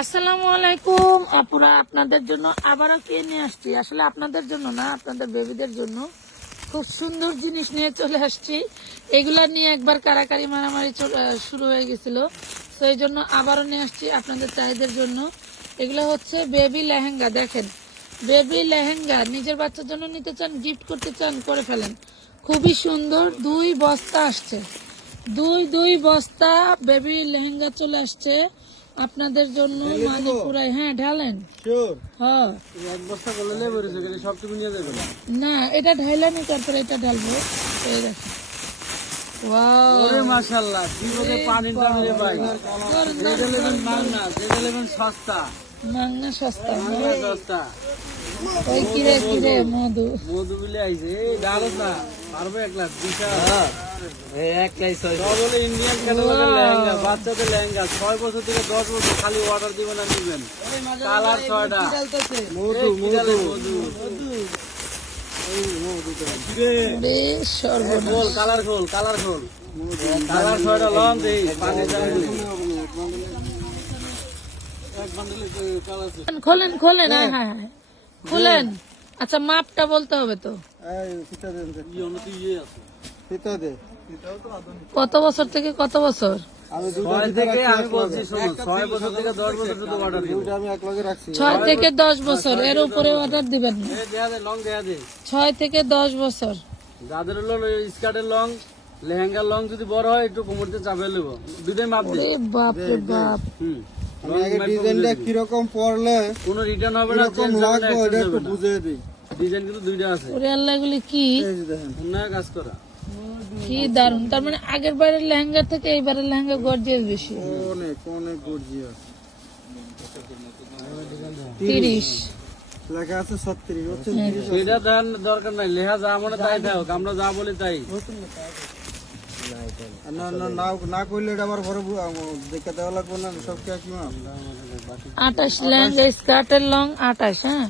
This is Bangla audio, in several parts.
আসসালামু আলাইকুম। আপুরা, আপনাদের জন্য আবারও কে নিয়ে আসছি? আসলে আপনাদের জন্য না, আপনাদের বেবিদের জন্য। খুব সুন্দর জিনিস নিয়ে চলে আসছি। এগুলা নিয়ে একবার কারাকারি মারামারি শুরু হয়ে গেছিল। তো এই জন্য আবারও নিয়ে আসছি আপনাদের চাহিদার জন্য। এগুলো হচ্ছে বেবি লেহেঙ্গা, দেখেন। বেবি লেহেঙ্গা, নিজের বাচ্চার জন্য নিতে চান গিফট করতে চান, করে ফেলেন। খুবই সুন্দর, দুই বস্তা আসছে। দুই দুই বস্তা বেবি লেহেঙ্গা চলে আসছে। আপনাদের জন্য মানে পুরাই। হ্যাঁ ঢালেন। হ্যাঁ। এক বস্তা করলে লেবু রয়েছে কিন্তু সবটুকু নিয়ে যাবে না। এটা ঢাইলামি তারপরে এটা ঢালবো। এই দেখেন ওরে মাশাআল্লাহ কি পানি টানলে ভাই। যেটা নেবেন মাংনা যেটা নেবেন সস্তা। মাংনা সস্তা। মাংনা সস্তা। ওই কিরে কিরে মধু? মধু বিলে আইছে। ডালো না পারবে এক লাখ বিশাল বলে ইন্ডিয়ান ক্যাটালগের লেহেঙ্গা বাচ্চাদের লেহেঙ্গা। ছয় বছর থেকে দশ বছর খালি অর্ডার দিবেন আর নিবেন। কালার ছয়টা। মধু মধু রে সর্বনাশ। কালার খোল কালার খোল। কালার ছয়টা লং দেই পানি খোলেন খোলেন হ্যাঁ হ্যাঁ হ্যাঁ। খুলেন। আচ্ছা মাপটা বলতে হবে তো। কত বছর থেকে কত বছর? ছয় থেকে আমি বলছি শোনো ছয় থেকে দশ বছর এর উপরে অর্ডার দিবেন দেয়া দে লং দেয়া দে। ছয় থেকে দশ বছর। যাদের হলো স্কার্টের লং লেহেঙ্গার লং যদি বড় হয় একটু কোমরতে চাপে নেব। দুটোই মাপ বাপ রে বাপ। হুম। ডিজাইনটা কীরকম পড়লে কোনো রিটার্ন হবে না লাগবে একটু বুঝিয়ে দিই। ডিজাইন কিন্তু দুইটা আছে। ওরে আল্লাহ এগুলি কি? এই দেখেন। অন্য কাজ করা। কি দারুণ তার মানে আগের বারের লেহেঙ্গা থেকে এইবারের লেহেঙ্গা গর্জিয়াস বেশি। অনেক অনেক গর্জিয়াস তিরিশ। লেখা আছে ছত্রিশ হচ্ছে সেটা দেন দরকার নাই। লেহা যা মনে তাই থাক আমরা যা বলি তাই। না না না করলে এটা আবার ঘরে দেখে দেওয়া লাগবে না সব কে কি মাপ আঠাশ লেহেঙ্গা স্কার্টের লং আঠাশ হ্যাঁ?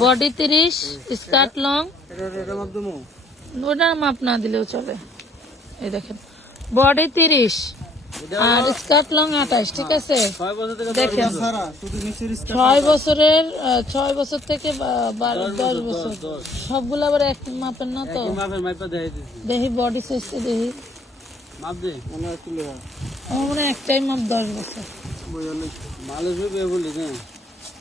বডি তিরিশ স্কার্ট লং। ওটার মাপ না দিলেও চলে। এই দেখেন বডি তিরিশ আর স্কার্ট লং আঠাশ ঠিক আছে? ছয় দেখেন। ছয় বছরের ছয় বছর থেকে বারো দশ বছর সবগুলো আবার এক মাপের না তো? দেখি বডি সাইজটা দেখি আমার একটাই মাপ দশ বছর। হ্যাঁ।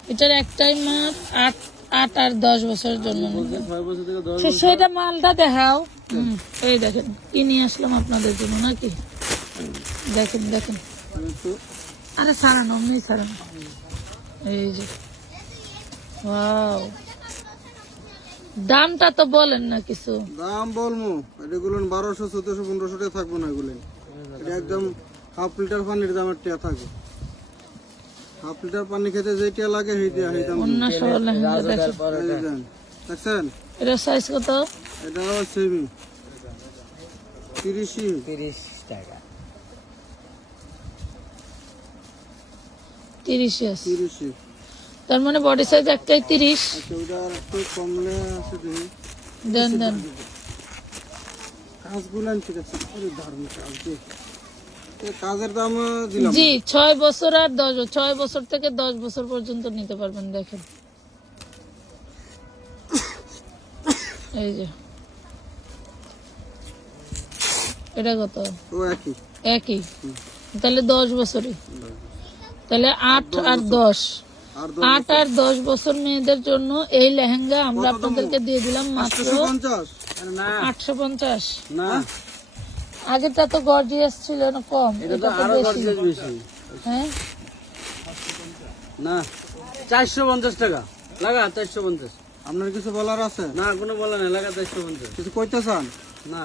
এটার একটাই মাপ আট আট আর দশ বছরের জন্য। ছয় বছর থেকে দশ সে- সেটা মালটা দেখাও। হুম, এই দেখেন কি নিয়ে আসলাম আপনাদের জন্য নাকি? দেখেন দেখেন। আরে সারানো অমনি সারানো এই যে ওয়াও। দামটা তো বলেন না কিছু। দাম বলমু এগুলো বারোশো চোদ্দশো পনেরোশো টাকা থাকব না এগুলো। এটা একদম হাফ লিটার পানির দামের টিয়া থাকে। হাফ লিটার পানি খেতে যে টিয়া লাগে সেই টিয়া সেই দাম। দেখছেন? এটা সাইজ কত? এটা সেমি তিরিশই তিরিশে আছে। তিরিশই তার মানে বডি সাইজ একটাই তিরিশ। দেন দেন। জি, ছয় বছর আর দশ ছয় বছর থেকে দশ বছর পর্যন্ত নিতে পারবেন, দেখেন। এই যে। এটা কত? একই। তাহলে দশ বছরই। তাহলে আট আর দশ। আট আর দশ বছর মেয়েদের জন্য এই লেহেঙ্গা আমরা আপনাদেরকে দিয়ে দিলাম মাত্র আটশো পঞ্চাশ। না। আগেরটা তো গর্জিয়াস ছিল না কম এটা তো বেশি। হ্যাঁ? না। চারশো পঞ্চাশ টাকা। লাগা চারশো পঞ্চাশ। আপনার কিছু বলার আছে? না কোনো বলা নেই লাগা চারশো পঞ্চাশ। কিছু কইতে চান? না।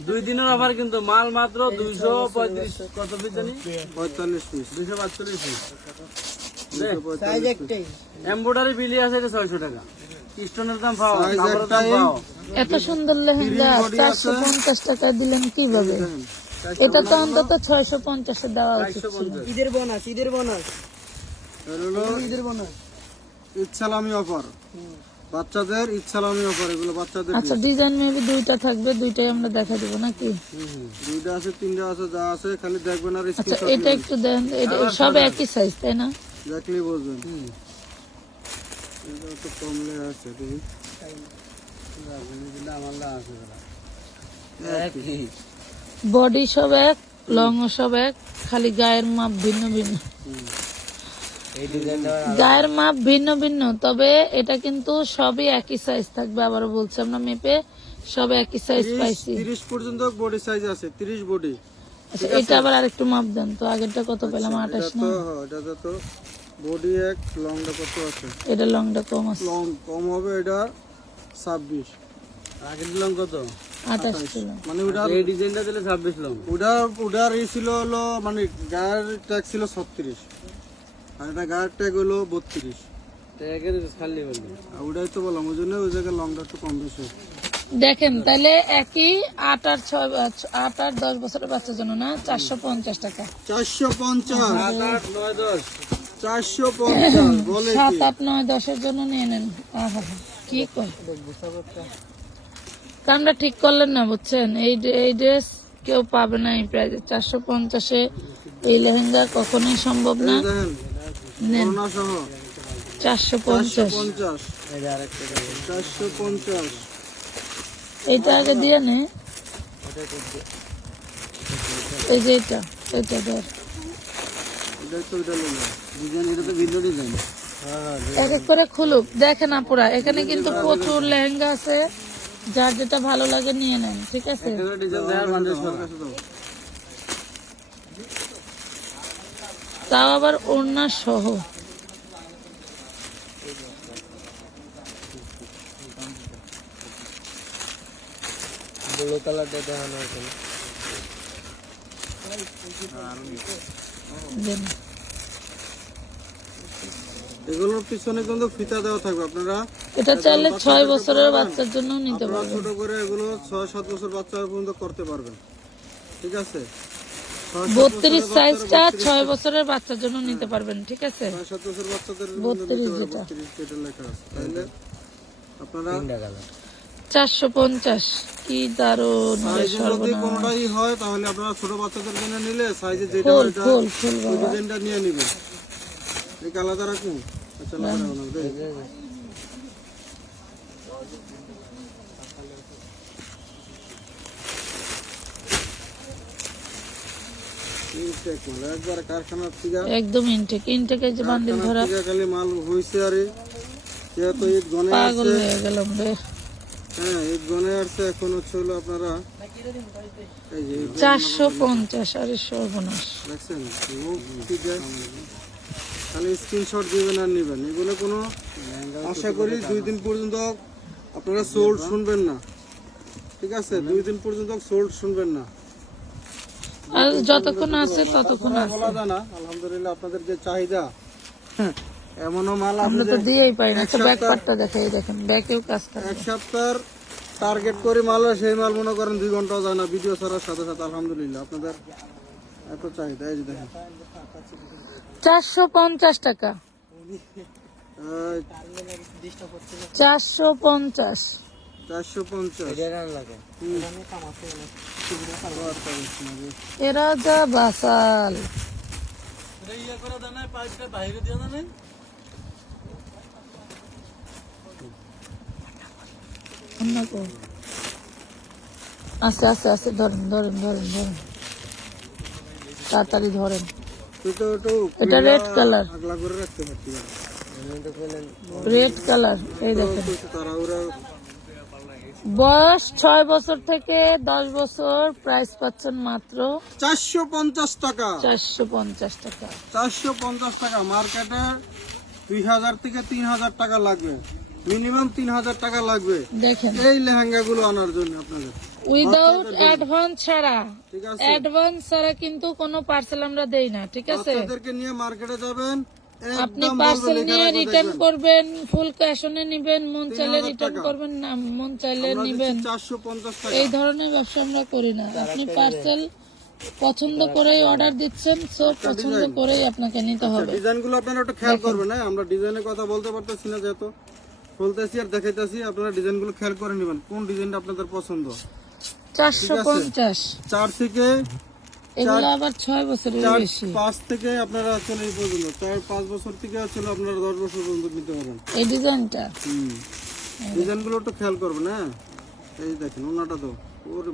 দুই দিনের অফার কিন্তু মাল মাত্র দুইশো পঁয়ত্রিশ কত পিস জানি? পঁয়তাল্লিশ পিস। দুইশো পাঁচচল্লিশ পিস। এম্বোডারি বিলি আছে এটা ছয়শো টাকা। স্টোনের দাম পাও Size দাম পাও। এত সুন্দর লেহেঙ্গা চারশো পঞ্চাশ টাকা দিলেন কীভাবে? এটা তো অন্তত ছয়শো পঞ্চাশে দেওয়া উচিত ঈদের বোনাস ঈদের বোনাস হলো ঈদের বোনাস ইচ্ছালামি অফার। বাচ্চাদের ইচ্ছালামি অফার এগুলো বাচ্চাদের আচ্ছা ডিজাইন মেবি দুইটা থাকবে দুইটাই আমরা দেখা দেবো নাকি? দুইটা আছে তিনটা আছে যা আছে খালি দেখবেন আর আচ্ছা স্ক্রিনশট এটা একটু দেন এটা সব একই সাইজ তাই না? দেখলেই বুঝবেন এটা তো কমলে আছে। বডি সব এক লং সব এক খালি গায়ের মাপ ভিন্ন ভিন্ন। গায়ের মাপ ভিন্ন ভিন্ন তবে এটা কিন্তু সবই একই সাইজ থাকবে আবারও বলছি আমরা মেপে সব একই সাইজ পাইছি। তিরিশ পর্যন্ত বডি সাইজ আছে তিরিশ বডি। আচ্ছা এটা আবার আরেকটু মাপ দেন তো আগেরটা কত পেলাম? আঠাশ এটা না? তো হ্যাঁ, তো বডি এক লংটা কত আছে? এটা লংটা কম আছে। লং কম হবে এটা ছাব্বিশ। আগে দিলাম কত? আঠাশ ছিল। মানে ওটা এই ডিজাইনটা দিলে ছাব্বিশ লম ওটা ওটার ই ছিল হলো মানে গায়ের ট্যাগ ছিল ছত্রিশ। আর এটা গায়ের ট্যাগ হলো বত্রিশ। একে খালি ওটাই তো বললাম ওই জন্য ওই জায়গায় লংটা একটু কম বেশি। হয়েছে। দেখেন তাহলে একই আট আর ছয় আট আর দশ বছরের বাচ্চার জন্য না চারশো পঞ্চাশ টাকা। চারশো পঞ্চাশ। সাত আট নয় চারশো পঞ্চাশ সাত আট নয় দশের জন্য নিয়ে নেন। আহা কি কর কামটা ঠিক করলেন না বুঝছেন? এই এই ড্রেস কেউ পাবে না এই প্রাইজে। চারশো পঞ্চাশে এই লেহেঙ্গা কখনোই সম্ভব না। নেন। চারশো পঞ্চাশ। চারশো পঞ্চাশ। এইটা আগে দিয়ে নে। এই যে এটা এটা ধর। এটা এক এক করে খুলুক। দেখেন আপুরা, এখানে কিন্তু প্রচুর লেহেঙ্গা আছে, যার যেটা ভালো লাগে নিয়ে নেন, ঠিক আছে? তাও আবার ওড়না সহ। ব্লু দেখানো আছে দেন। এগুলোর পিছনে কিন্তু ফিতা দেওয়া থাকবে আপনারা এটা চাইলে ছয় বছরের বাচ্চার জন্য নিতে পারবেন। ছোট করে এগুলো ছয় সাত বছর বাচ্চা পর্যন্ত করতে পারবেন। ঠিক আছে? বত্রিশ সাইজটা ছয় বছরের বাচ্চার জন্য নিতে পারবেন ঠিক আছে? ছয় সাত বছর বাচ্চাদের বত্রিশ যেটা। বত্রিশ লেখা আছে। তাইলে আপনারা চারশো পঞ্চাশ। কি দারুণ যদি কোনোটাই হয় তাহলে আপনারা ছোট বাচ্চাদের জন্য নিলে সাইজে যেটা ডিজাইনটা নিয়ে নিবেন এই আলাদা রাখুন আচ্ছা আলাদা রাখুন ওটাই। ইনটেক মাল, একবারে কারখানার থেকে একদম ইনটেক ইনটেকের যে বান্ডিল ধরা খালি মাল হইছে আরে ঈদ গনে পাগল হয়ে গেলাম রে। হ্যাঁ ঈদ গনে আসছে এখন হচ্ছে হলো আপনারা এই যে চারশো পঞ্চাশ আরে সর্বনাশ। দেখছেন? ও কি দেয়? স্ক্রিনশট দিবেন আর নেবেন। এগুলো কোনো আশা করি দুই দিন পর্যন্ত আপনারা সোল্ড শুনবেন না। ঠিক আছে? দুই দিন পর্যন্ত সোল্ড শুনবেন না। আর যতক্ষণ আছে ততক্ষণ আছে। বলা যায় না। আলহামদুলিল্লাহ আপনাদের যে চাহিদা হ্যাঁ, এমনও মাল যে তো দিয়েই পাই না আচ্ছা ব্যাক পার্টটা দেখাই দেখেন ব্যাকেও কাজ থাকে এক সপ্তাহ টার্গেট করে মাল সেই মাল মনে করেন দুই ঘন্টাও যায় না ভিডিও ছাড়ার সাথে সাথে আলহামদুলিল্লাহ আপনাদের এত চাহিদা এই যে দেখেন। চারশো পঞ্চাশ টাকা। চারশো পঞ্চাশ। চারশো পঞ্চাশ। এরা যা বাসাল। ইয়ে করে দেয় না পাইপটা বাইরে দিয়ে দেয় না আস্তে আস্তে আস্তে ধরেন ধরেন ধরেন ধরেন। তাড়াতাড়ি ধরেন। এটা রেড কালার রেড কালার এই দেখেন। বয়স ছয় বছর থেকে দশ বছর প্রাইস পাচ্ছেন মাত্র চারশো পঞ্চাশ টাকা। চারশো পঞ্চাশ টাকা। চারশো পঞ্চাশ টাকা মার্কেটে দুই হাজার থেকে তিন হাজার টাকা লাগবে। মিনিমাম তিন হাজার টাকা লাগবে। দেখেন। এই লেহেঙ্গা গুলো আনার জন্য আপনাদের। উইদাউট অ্যাডভান্স ছাড়া। ঠিক আছে। অ্যাডভান্স ছাড়া কিন্তু কোনো পার্সেল আমরা দেই না ঠিক আছে? বাচ্চাদেরকে নিয়ে মার্কেটে যাবেন আপনি পার্সেল নিয়ে রিটার্ন করবেন ফুল ক্যাশ অনে নিবেন মন চাইলে রিটার্ন করবেন না মন চাইলে নিবেন। এই ধরনের ব্যবসা আমরা করি না। আপনি পার্সেল পছন্দ করেই অর্ডার দিচ্ছেন সো পছন্দ করেই আপনাকে নিতে হবে। ডিজাইনগুলো আপনারা একটু খেয়াল করবেন হ্যাঁ? আমরা ডিজাইনের কথা বলতে পারতেছি না যেহেতু। বলতেছি আর দেখাইতেছি আপনারা ডিজাইনগুলো খেয়াল করে নেবেন। কোন ডিজাইনটা আপনাদের পছন্দ? চারশো পঞ্চাশ। চার থেকে এগুলো আবার ছয় বছরের বেশি। পাঁচ থেকে আপনারা চলে পর্যন্ত। বছর থেকে আপনারা দশ বছর পর্যন্ত নিতে পারবেন। এই ডিজাইনটা? হুম। ডিজাইনগুলো একটু খেয়াল করবেন হ্যাঁ? এই দেখেন ওনাটা তো ওরে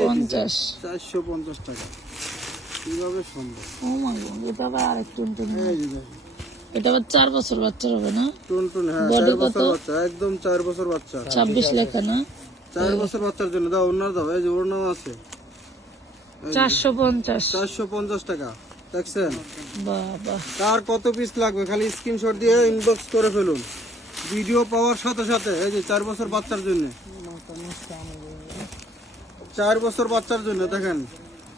পঞ্চাশ। চারশো পঞ্চাশ টাকা। কীভাবে সম্ভব? ও মা গো, এটা আবার আরেক টুনটুন। এই দেখেন। এটা আবার চার বছর বাচ্চার হবে না? টুনটুন হ্যাঁ বডি কত? বাচ্চা একদম চার বছর বাচ্চা। ছাব্বিশ লেখা না? চার বছর বাচ্চার জন্য দাও ওনার দাও এই যে ওর নাম আছে চারশো পঞ্চাশ। চারশো পঞ্চাশ টাকা দেখছেন? বাবা। কার কত পিস লাগবে? খালি স্ক্রিনশট দিয়ে ইনবক্স করে ফেলুন। ভিডিও পাওয়ার সাথে সাথে এই যে চার বছর বাচ্চার জন্য। চার বছর বাচ্চার জন্য দেখেন।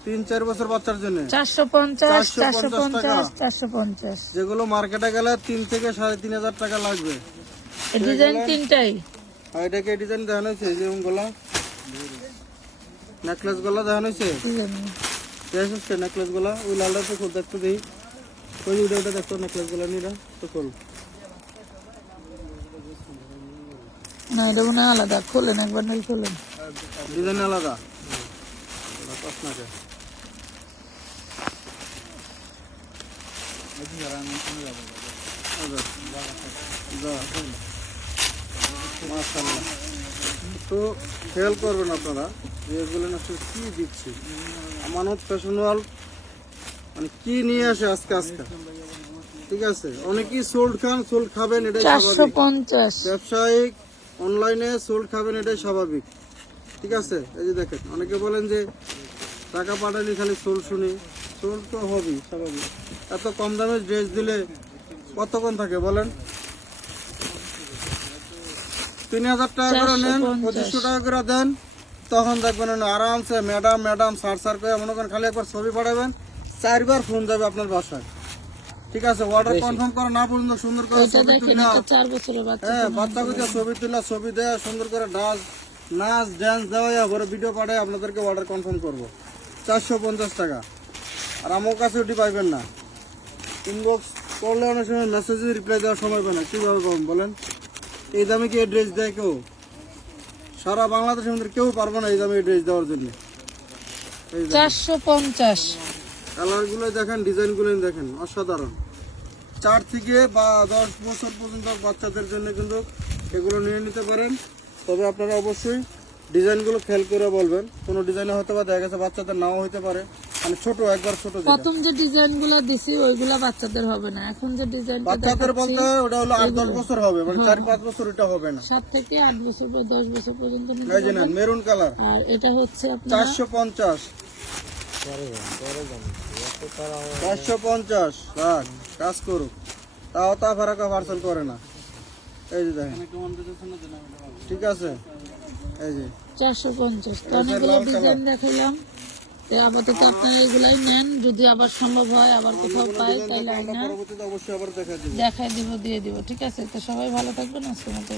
তিন চার বছর বাচ্চার জন্য? চারশো পঞ্চাশ চারশো পঞ্চাশ চারশো পঞ্চাশ যেগুলো মার্কেটে গেলে তিন থেকে সাড়ে তিন হাজার টাকা লাগবে। ডিজাইন তিনটাই। আর এটাকে ডিজাইন দেখানো হয়েছে? যেমন গলা। নেকলেস গলা দেখানো হয়েছে? নেকলেস গলা। ওই লালটা তো খুব দেখতে দিই। ওই যে ওটা দেখতো নেকলেস গলা নিরা তো খোল। না এটা মনে হয় আলাদা। খোলেন একবার নয় খোলেন। ডিজাইন আলাদা। পাস তো খেয়াল করবেন আপনারা যে এগুলো আসলে কি দিচ্ছি? আমানত ফ্যাশন ওয়ার্ল্ড মানে কি নিয়ে আসে আজকে আজকে? ঠিক আছে? অনেকেই সোল্ড খান সোল্ড খাবেন এটাই স্বাভাবিক। ব্যবসায়িক অনলাইনে সোল্ড খাবেন এটাই স্বাভাবিক। ঠিক আছে? এই যে দেখেন অনেকে বলেন যে টাকা পাঠালি খালি সোল শুনি। সোল তো হবেই স্বাভাবিক। এত কম দামে ড্রেস দিলে কতক্ষণ থাকে বলেন? তিন হাজার টাকা করে নেন পঁচিশশো টাকা করে দেন তখন দেখবেন আরামসে ম্যাডাম ম্যাডাম সার সার করে মনে করেন খালি একবার ছবি পাঠাবেন চারবার ফোন যাবে আপনার বাসায়। ঠিক আছে অর্ডার কনফার্ম করা না পর্যন্ত সুন্দর করে ছবি তুলে হ্যাঁ বাচ্চা কুচা ছবি তোলা ছবি দেয়া সুন্দর করে ডান্স নাচ ড্যান্স দেওয়া পরে ভিডিও পাঠায় আপনাদেরকে অর্ডার কনফার্ম করব। চারশো পঞ্চাশ টাকা। আর আমার কাছে ওটি পাইবেন না। ইনবক্স করলে অনেক সময় মেসেজে রিপ্লাই দেওয়ার সময় পায় না। কীভাবে পাবেন বলেন? এই দামে কি ড্রেস দেয় কেউ? সারা বাংলাদেশের মধ্যে কেউ পারবে না এই দামে ড্রেস দেওয়ার জন্য। চারশো পঞ্চাশ। কালারগুলো দেখেন ডিজাইনগুলো দেখেন অসাধারণ। চার থেকে বা দশ বছর পর্যন্ত বাচ্চাদের জন্য কিন্তু এগুলো নিয়ে নিতে পারেন। তবে আপনারা অবশ্যই ডিজাইনগুলো খেয়াল করে বলবেন। কোনো ডিজাইনে হয়তো বা দেখা গেছে বাচ্চাদের নাও হতে পারে। মানে ছোট একবার ছোট প্রথম যে ডিজাইন দিছি ওইগুলা বাচ্চাদের হবে না। এখন যে ডিজাইন বাচ্চাদের বলতে ওটা হলো আট দশ বছর হবে মানে চার পাঁচ বছর এটা হবে না। সাত থেকে আট বছর বা দশ বছর পর্যন্ত এই যে মেরুন কালার। আর এটা হচ্ছে আপনার চারশো পঞ্চাশ। চারশো পঞ্চাশ রাখ কাজ করুক। তাও তা ফারাকা পার্সেল করে না। এই যে দেখেন। ঠিক আছে? এই যে। চারশো পঞ্চাশ। তো অনেকগুলো ডিজাইন দেখালাম। তো আপাতত আপনারা এগুলাই নেন যদি আবার সম্ভব হয় আবার কোথাও পাই তাহলে আইনা দেখাই দিব। দিয়ে দিব। ঠিক আছে তো সবাই ভালো থাকবেন আজকে মতো